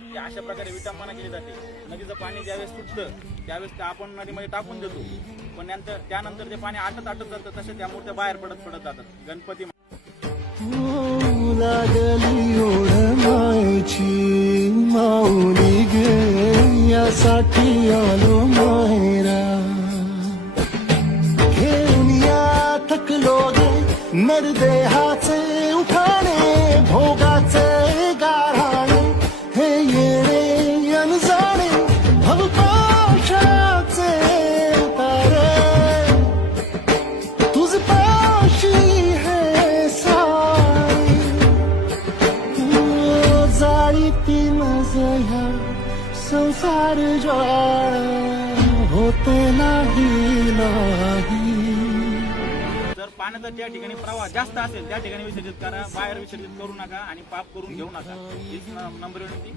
की अशा प्रकारे विटंबना केली जाते. नदीचं पाणी ज्यावेळेस सुटतं त्यावेळेस आपण नदीमध्ये टाकून देतो, पण त्यानंतर ते पाणी आटत जातं, तसे त्या मूर्त्या बाहेर पडत जातात. गणपती लागली ओढ मायची माऊली गे, यासाठी आलो माहेरा. घेऊन या थकलो गे नरदेहाचे उठाणे, भोगाचे गाराणे, हे येणे अनजाणे भवपाशाचे तारे. तुझ पाशी हे साई जाळी ती मजया संसार ज्वाळा होते नाही नाही. जर पाण्याचा त्या ठिकाणी प्रवाह जास्त असेल त्या ठिकाणी विसर्जित करा, बाहेर विसर्जित करू नका आणि पाप करून घेऊ नका. हीच नम्र विनंती.